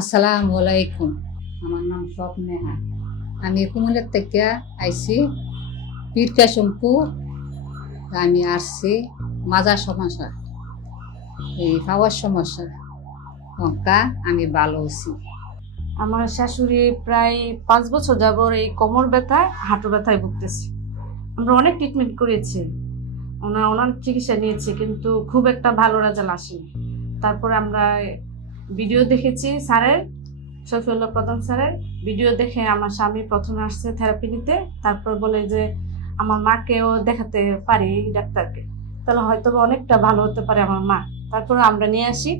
আসসালামু আলাইকুম। আমার নাম স্বপ্নেহা আমি কুমিল্লার থেকে আইসি পীর কাশমপুর আমি আসছি মাজার সমস্যা এই পাওয়ার সমস্যা অঙ্কা আমি ভালো আছি। আমার শাশুড়ি প্রায় পাঁচ বছর যাবর এই কোমর ব্যথায়, হাঁটু ব্যথায় ভুগতেছে। আমরা অনেক ট্রিটমেন্ট করেছি। ওনার ওনার চিকিৎসা নিয়েছি, কিন্তু খুব একটা ভালো রেজাল্ট আসেনি। তারপরে আমরা ভিডিও দেখেছি স্যারের শফিউল্লাহ প্রধান স্যারের। ভিডিও দেখে আমার স্বামী প্রথমে আসছে থেরাপি নিতে, তারপর বলে যে আমার মাকেও দেখাতে পারি ডাক্তারকে। তাহলে হয়তো অনেকটা ভালো হতে পারে আমার মা। তারপরে আমরা নিয়ে আসি।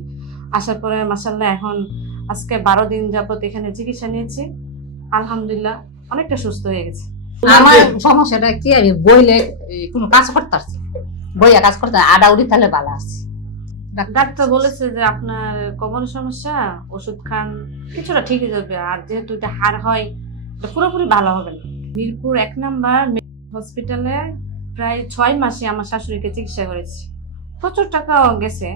আসার পরে মাসাল্লাহ এখন আজকে বারো দিন যাবত এখানে চিকিৎসা নিয়েছি। আলহামদুলিল্লাহ অনেকটা সুস্থ হয়ে গেছে। আমার সমস্যাটা কি, আমি বইলে কোনো কাজ করতে পারছি বইয়া কাজ করতে আডা উড়ি তাহলে ভালো আছে। ডাক্তার বলেছে যে আপনার কোমরের সমস্যা ওষুধ খান কিছুটা ঠিক হয়ে যাবে। আর যেহেতু এটা হার হয় এটা পুরোপুরি ভালো হবে না। মিরপুর এক নাম্বার হসপিটালে প্রায় ছয় মাসে আমার শাশুড়িকে চিকিৎসা করেছি। প্রচুর টাকাও গেছে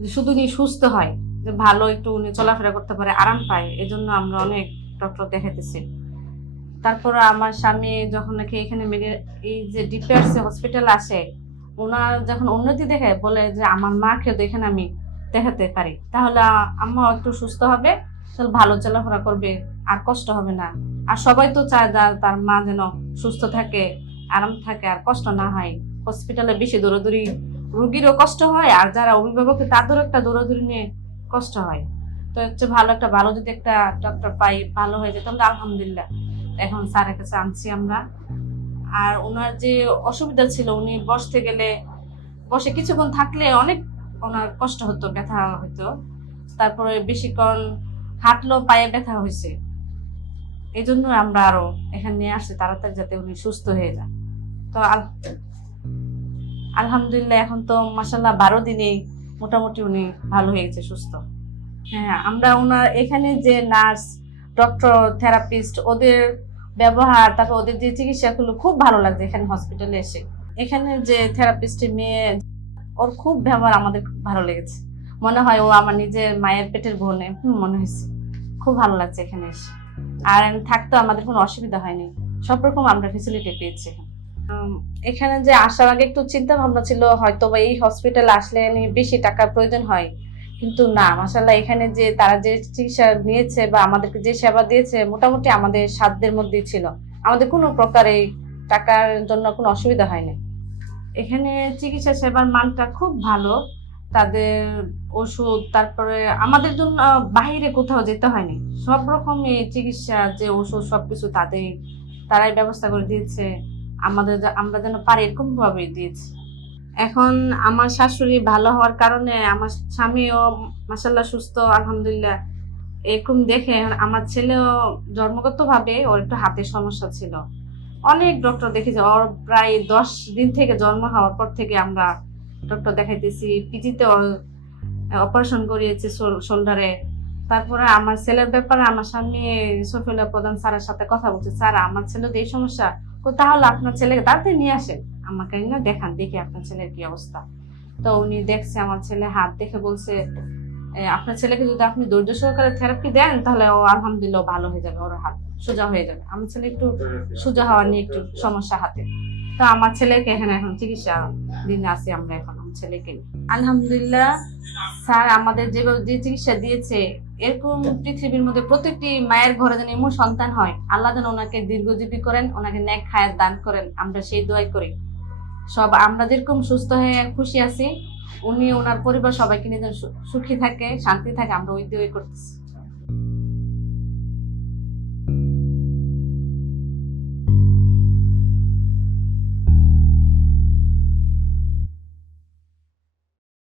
যে শুধু উনি সুস্থ হয় যে ভালো একটু উনি চলাফেরা করতে পারে আরাম পায় এজন্য আমরা অনেক ডক্টর দেখাতেছি তারপর আমার স্বামী যখন নাকি এখানে এই যে ডিপিআরসি হসপিটাল আসে ওনার যখন উন্নতি দেখে বলে যে, আমার মাকে তো এখানে আমি দেখাতে পারি। তাহলে আম্মা একটু সুস্থ হবে, তাহলে ভালো চলাফেরা করবে, আর কষ্ট হবে না। আর সবাই তো চায় তার মা যেন সুস্থ থাকে, আরাম থাকে, আর কষ্ট না হয়। হসপিটালে বেশি দৌড়াদৌড়ি, রুগীরও কষ্ট হয়, আর যারা অভিভাবক তাদেরও একটা দৌড়াদৌড়ি নিয়ে কষ্ট হয়। তো হচ্ছে ভালো একটা, ভালো যদি একটা ডক্টর পাই, ভালো হয়ে যেত তাহলে আলহামদুলিল্লাহ। এখন স্যারের কাছে আনছি আমরা। আর ওনার যে অসুবিধা ছিল, উনি বসতে গেলে, বসে কিছুক্ষণ থাকলে অনেক ওনার কষ্ট হতো, ব্যথা হতো তারপরে বেশিক্ষণ হাঁটলো পায়ে ব্যথা হয়েছে। এই জন্য আমরা আরও এখানে নিয়ে আসছি, তাড়াতাড়ি যাতে উনি সুস্থ হয়ে যান তো আলহামদুলিল্লাহ, এখন তো মাসাল্লাহ বারো দিনেই মোটামুটি উনি ভালো হয়ে গেছে সুস্থ। হ্যাঁ আমরা ওনার এখানে যে নার্স, ডক্টর, থেরাপিস্ট, ওদের ব্যবহার, তারপর ওদের যে চিকিৎসাগুলো খুব ভালো লাগছে এখানে হসপিটালে এসে। এখানে যে থেরাপিস্ট মেয়ে, ওর খুব ব্যবহার আমাদের খুব ভালো লেগেছে। মনে হয় ও আমার নিজের মায়ের পেটের বোনে মনে হয়েছে। খুব ভালো লাগছে এখানে এসে। আর থাকতে আমাদের কোনো অসুবিধা হয়নি। সব রকম আমরা ফেসিলিটি পেয়েছি এখানে। যে আসার আগে একটু চিন্তা ভাবনা ছিল হয়তো বা এই হসপিটালে আসলে বেশি টাকার প্রয়োজন হয়। কিন্তু না মাসাল্লাহ এখানে যে তারা যে চিকিৎসা নিয়েছে বা আমাদেরকে যে সেবা দিয়েছে, মোটামুটি আমাদের সাধ্যের মধ্যেই ছিল। আমাদের কোনো প্রকার এই টাকার জন্য কোনো অসুবিধা হয়নি। এখানে চিকিৎসা সেবার মানটা খুব ভালো। তাদের ওষুধ, তারপরে আমাদের জন্য বাইরে কোথাও যেতে হয়নি। সব রকমই চিকিৎসা, যে ওষুধ সব কিছু তাদের, তারাই ব্যবস্থা করে দিয়েছে। আমাদের আমরা যেন পারি এরকম ভাবে দিয়েছে। এখন আমার শাশুড়ি ভালো হওয়ার কারণে আমার স্বামীও মাসাল্লাহ সুস্থ, আলহামদুলিল্লাহ। এরকম দেখে আমার ছেলেও জন্মগত ভাবে ওর একটু হাতের সমস্যা ছিল। অনেক ডক্টর দেখেছি ওর প্রায় দশ দিন থেকে জন্ম হওয়ার পর থেকে আমরা ডক্টর দেখাইতেছি। পিজিতে অপারেশন করিয়েছি শোল্ডারে তারপরে আমার ছেলের ব্যাপারে আমার স্বামী সফিউল্লাহ প্রধান স্যারের সাথে কথা বলছে, স্যার, আমার ছেলে তো এই সমস্যা। তাহলে আপনার ছেলেকে তাড়াতাড়ি নিয়ে আসেন। আমাকে না দেখান, দেখি আপনার ছেলের কি অবস্থা। তো উনি দেখছে আমার ছেলে হাত দেখে বলছে আপনার ছেলেকে যদি আপনি ধৈর্য সহকারে থেরাপি দেন, তাহলে ও আলহামদুলিল্লাহ ভালো হয়ে যাবে, ওর হাত সোজা হয়ে যাবে। আমার ছেলে একটু সোজা হওয়া নিয়ে একটু সমস্যা হাতে। তো আমার ছেলেকে এখানে এখন চিকিৎসা দিনে আছি আমরা এখন, আমার ছেলেকে আলহামদুলিল্লাহ, স্যার আমাদের যেভাবে যে চিকিৎসা দিয়েছে, এরকম পৃথিবীর মধ্যে প্রত্যেকটি মায়ের ঘরে যেন এমন সন্তান হয়, আল্লাহ যেন ওনাকে দীর্ঘজীবী করেন, ওনাকে ন্যাক খায়াত দান করেন, আমরা সেই দোয়াই করি। সব আমরা যেরকম সুস্থ হয়ে খুশি আছি, উনি ওনার পরিবার সবাইকে নিয়ে সুখী থাকে, শান্তি থাকে, আমরা ওই দিয়ে করতেছি।